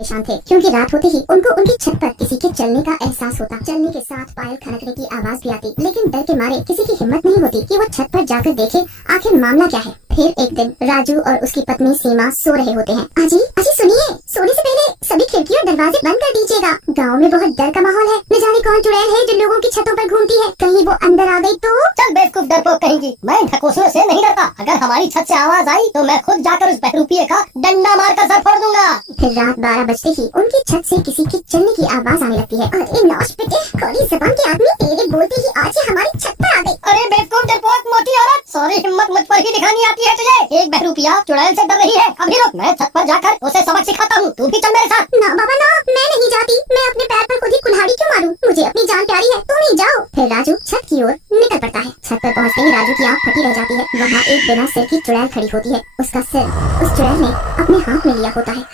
परेशान थे क्योंकि रात होते ही उनको उनकी छत पर किसी के चलने का एहसास होता। चलने के साथ पायल खनकने की आवाज भी आती, लेकिन डर के मारे किसी की हिम्मत नहीं होती कि वो छत पर जाकर देखे आखिर मामला क्या है। फिर एक दिन राजू और उसकी पत्नी सीमा सो रहे होते हैं। अजी अजी सुनिए, सोने से पहले सभी खिड़की और दरवाजे बंद कर दीजिएगा। गाँव में बहुत डर का माहौल है। न जाने कौन चुड़ैल है जो लोगों की छतों पर घूमती है, कहीं वो अंदर आ गई तो। चल बेवकूफ डरपोक कहेंगी, मैं ढकोसलों से नहीं डरता। अगर हमारी छत से आवाज आई तो मैं खुद जाकर उस बहरूपिये का डंडा मारकर सर फोड़ दूंगा। फिर रात 12 बजते ही उनकी छत से किसी के चलने की आवाज आने लगती है। अरे नौश बेटे, खोली जबान के आदमी, तेरे बोलते ही आज ही हमारी छत पर आ गई। अरे बेवकूफ डरपोक मोटी औरत, सारी हिम्मत मुझ पर ही दिखानी आती है तुझे। एक बहरूपिया चुड़ैल से डर रही है, अभी रुक, मैं छत पर जाकर उसे सबक सिखाता हूँ। तू भी चल मेरे साथ। ना बाबा ना, मैं नहीं जाती। मैं अपने पैर पर खुद ही कुल्हाड़ी क्यों मारूं? मुझे अपनी जान प्यारी है, तुम ही जाओ। फिर राजू छत की ओर निकल पड़ता है। छत पर पहुँचते ही राजू की आँख फटी रह जाती है। वहाँ एक बिना सिर की चुड़ैल खड़ी होती है। उसका सिर उस चुड़ैल ने अपने हाथ में लिया होता है।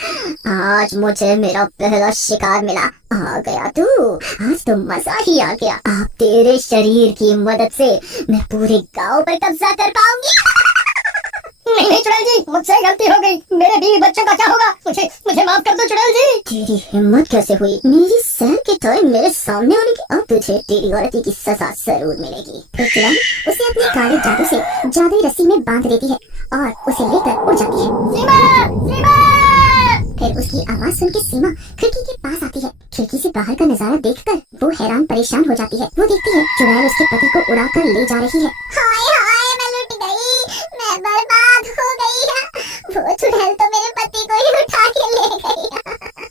आज मुझे मेरा पहला शिकार मिला। आ गया तू, आज तो मजा ही आ गया। अब तेरे शरीर की मदद से मैं पूरे गांव पर कब्जा कर पाऊंगी। नहीं नहीं चुड़ैल जी, मुझसे गलती हो गई। मेरे बीवी बच्चों का क्या होगा? मुझे माफ कर दो चुड़ैल जी। तेरी हिम्मत कैसे हुई मेरी सर के तले मेरे सामने आने की? अब तुझे तेरी गलती की सजा जरूर मिलेगी। फिर चुड़ैल उसे अपने काले जादू से जादुई रस्सी में बांध देती है और उसे लेकर उड़ जाती है। सीमा, सीमा! फिर उसकी आवाज सुन के सीमा खिड़की के पास आती है। खिड़की से बाहर का नजारा देखकर वो हैरान परेशान हो जाती है। वो देखती है चुड़ैल उसके पति को उड़ाकर ले जा रही है। हाय हाय, मैं लुट गई, मैं बर्बाद हो गई है। वो चुड़ैल तो मेरे पति को ही उठा के ले गई।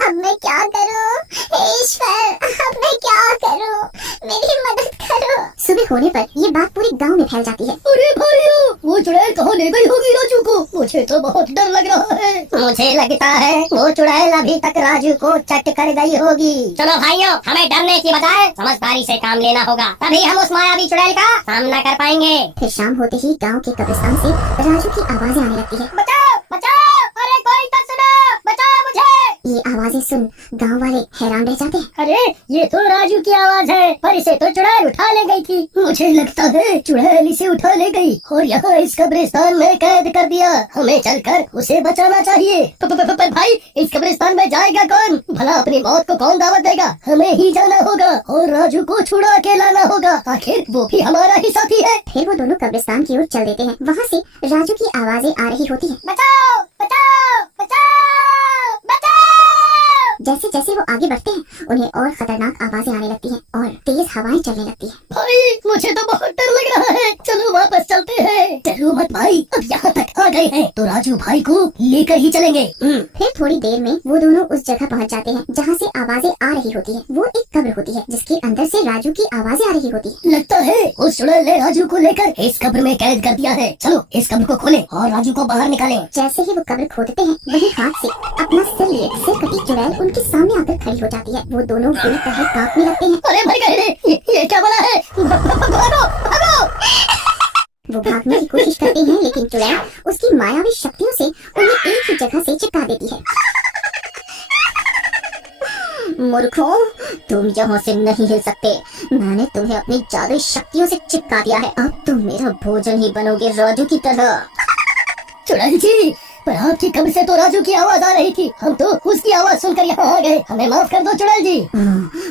अब मैं क्या करूं? ईश्वर, अब मैं क्या करूं? मेरी मदद करो। सुबह होने पर ये बात पूरे गांव में फैल जाती है। अरे भाइयों, वो चुड़ैल कहाँ ले गई होगी राजू को? मुझे तो बहुत डर लग रहा है। मुझे लगता है वो चुड़ैल अभी तक राजू को चट कर गई होगी। चलो भाइयों, हमें डरने की बजाय समझदारी से काम लेना होगा, तभी हम उस मायावी चुड़ैल का सामना कर पाएंगे। फिर शाम होते ही गांव के कब्रिस्तान से राजू की आवाजें आने लगती है। बचाओ बचाओ, अरे कोई तो सुनो, बचाओ मुझे। ये आवाजें सुन गांव वाले हैरान रह जाते हैं। अरे ये तो राजू की आवाज है, पर इसे तो चुड़ैल उठा ले गई थी। मुझे लगता है चुड़ैल इसे उठा ले गई और यहाँ इस कब्रिस्तान में कैद कर दिया। हमें चलकर उसे बचाना चाहिए। पर भाई, इस कब्रिस्तान में जाएगा कौन? भला अपनी मौत को कौन दावत देगा? हमें ही जाना होगा और राजू को छुड़ा के लाना होगा। आखिर वो भी हमारा ही साथी है। फिर वो दोनों कब्रिस्तान की ओर चल देते हैं। वहाँ से राजू की आवाजें आ रही होती है। बचाओ बचाओ बचाओ बचाओ। जैसे जैसे वो आगे बढ़ते हैं उन्हें और खतरनाक आवाजें आने लगती हैं और तेज हवाएं चलने लगती हैं। भाई मुझे तो बहुत डर लग रहा है, चलो वापस चलते हैं। डरो मत भाई, अब यहाँ तक आ गए हैं तो राजू भाई को लेकर ही चलेंगे। फिर थोड़ी देर में वो दोनों उस जगह पहुँच जाते हैं जहाँ से आवाजें आ रही होती है। वो एक कब्र होती है जिसके अंदर से राजू की आवाजें आ रही होती है। लगता है उस चुड़ैल ने राजू को लेकर इस कब्र में कैद कर दिया है। चलो इस कब्र को खोलें और राजू को बाहर निकालें। जैसे ही वो कब्र खोदते हैं वही हाथ से अपना सिर लिए सिर कटी चुड़ैल उनके सामने आकर खड़ी हो जाती है। वो दोनों बुरी तरह कांपने लगते हैं। अरे भाई कहने, ये क्या बना है? भागो भागो। वो भागने की कोशिश करते हैं लेकिन चुड़ैल उसकी मायावी शक्तियों से उन्हें एक ही जगह से चिपका देती है। मूर्खों, तुम यहाँ से नहीं हिल सकते। मैंने तुम्हें अपनी जादुई शक्तियों से चिपका दिया है। अब तुम मेरा भोजन ही बनोगे राजू की तरह। चुड़ैल जी, पर आपकी कब्र से तो राजू की आवाज आ रही थी। हम तो उसकी आवाज सुनकर यहाँ आ गए। हमें माफ कर दो चुड़ैल जी।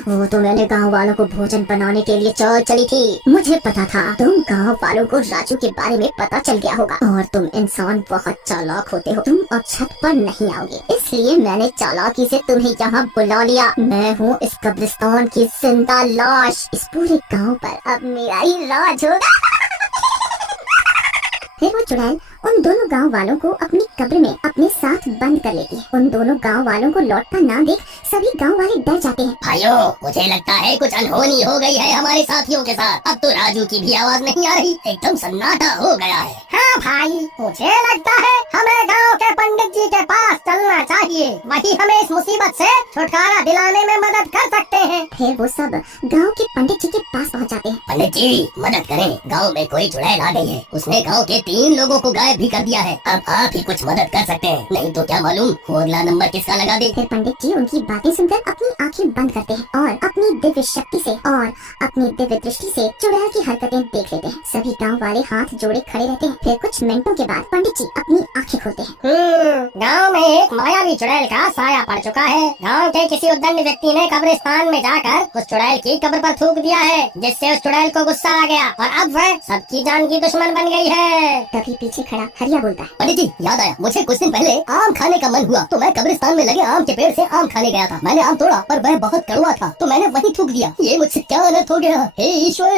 वो तो मैंने गांव वालों को भोजन बनाने के लिए चाल चली थी। मुझे पता था तुम गांव वालों को राजू के बारे में पता चल गया होगा और तुम इंसान बहुत चालाक होते हो। तुम अब छत पर नहीं आओगे, इसलिए मैंने चालाकी से तुम्हें यहाँ बुला लिया। मैं हूँ इस कब्रिस्तान की जिंदा लाश। इस पूरे गाँव पर अब मेरा ही राज होगा। फिर वो चुड़ैल उन दोनों गांव वालों को अपनी कब्र में अपने साथ बंद कर लेती है। उन दोनों गांव वालों को लौटता ना देख सभी गांव वाले डर जाते हैं। भाइयों, मुझे लगता है कुछ अनहोनी हो गई है हमारे साथियों के साथ। अब तो राजू की भी आवाज नहीं आ रही, एकदम सन्नाटा हो गया है। हाँ भाई, मुझे लगता है हमें गाँव के पंडित जी के पास चलना चाहिए। वही हमें इस मुसीबत से छुटकारा दिलाने में मदद कर सकते हैं। फिर वो सब गांव के पंडित जी के पास पहुंच जाते हैं। पंडित जी, मदद करें, गांव में कोई चुड़ैल आ गई है। उसने गांव के 3 लोगों को गायब गायब भी कर दिया है। अब आप ही कुछ मदद कर सकते हैं, नहीं तो क्या मालूम अगला नंबर किसका लगा दे। फिर पंडित जी उनकी बातें सुनकर अपनी आंखें बंद करते हैं और अपनी दिव्य शक्ति से और अपनी दिव्य दृष्टि से चुड़ैल की हरकतें देख लेते हैं। सभी गांव वाले हाथ जोड़े खड़े रहते हैं। फिर कुछ मिनटों के बाद पंडित जी अपनी आंखें खोलते हैं। गांव में एक मायावी चुड़ैल का साया पड़ चुका है। गांव के किसी उद्दंड व्यक्ति ने कब्रिस्तान में जाकर उस चुड़ैल की कब्र पर थूक दिया है, जिससे उस चुड़ैल को गुस्सा आ गया और अब वह सबकी जान की दुश्मन बन गई है। तभी पीछे खड़ा हरिया बोलता है, पंडित जी याद आया, मुझे कुछ दिन पहले आम खाने का मन हुआ तो मैं कब्रिस्तान में लगे आम के पेड़ से आम खाने गया था। मैंने आम तोड़ा पर वह बहुत कड़वा था तो मैंने वहीं थूक दिया। ये मुझसे क्या अनर्थ हो गया, हे ईश्वर।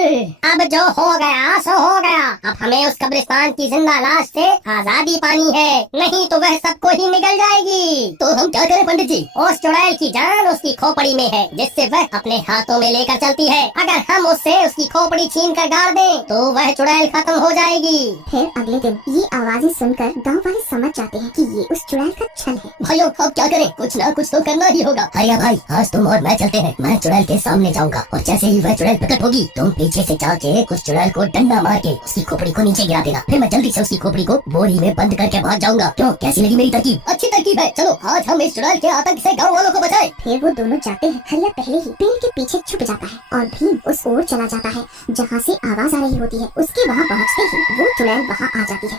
अब जो हो गया सो हो गया। अब हमें उस कब्रिस्तान की जिंदा लाश से आजादी पानी है, नहीं तो वह सबको ही निगल जाएगी। तो हम क्या करें पंडित जी? उस चुड़ैल की जान उसकी खोपड़ी में है, जिससे वह अपने हाथों में लेकर चलती है। अगर हम उससे उसकी खोपड़ी छीन कर गाड़ दें तो वह चुड़ैल खत्म हो जाएगी। फिर अगले दिन ये आवाजें सुनकर गांव वाले समझ जाते हैं कि ये उस चुड़ैल का छल है। भाइयों अब क्या करें, कुछ ना कुछ तो करना ही होगा। हरिया भाई आज तुम और मैं चलते हैं। मैं चुड़ैल के सामने जाऊंगा और जैसे ही वह चुड़ैल प्रकट होगी तुम पीछे से जाके उस चुड़ैल को डंडा मार के उसकी खोपड़ी को नीचे गिरा देना। फिर मैं जल्दी से उसकी खोपड़ी को बोरी में बंद करके भाग जाऊंगा। क्यों, कैसी लगी मेरी तरकीब? अच्छी तरकीब है। चलो आज हम इस चुड़ैल के आतंक से गाँव वालों को बचाएं। फिर वो दोनों जाते हैं। हरिया पहले ही पेड़ के पीछे छुप जाता है और भीम उस ओर चला जाता है जहाँ से आवाज आ रही होती है। उसके वहाँ पहुँचते ही वो चुड़ैल वहाँ आ जाती है।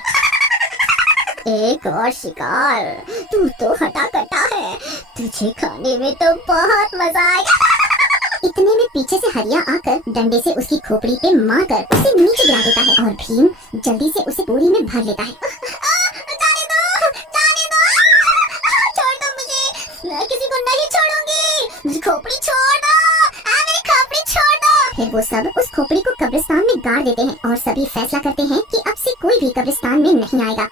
एक और शिकार, तू तो हटा कटा है, तुझे खाने में तो बहुत मजा आएगा। इतने में पीछे से हरिया आकर डंडे से उसकी खोपड़ी पे मारकर उसे नीचे गिरा देता है और भीम जल्दी से उसे बोरी में भर लेता है। जाने दो, छोड़ दो मुझे, मैं किसी को नहीं छोड़ूंगी, मुझे खोपड़ी छोड़ दो, मेरी खोपड़ी छोड़ दो। फिर वो सब उस खोपड़ी को कब्रिस्तान में गाड़ देते हैं और सभी फैसला करते हैं कि अब से कोई भी कब्रिस्तान में नहीं आएगा।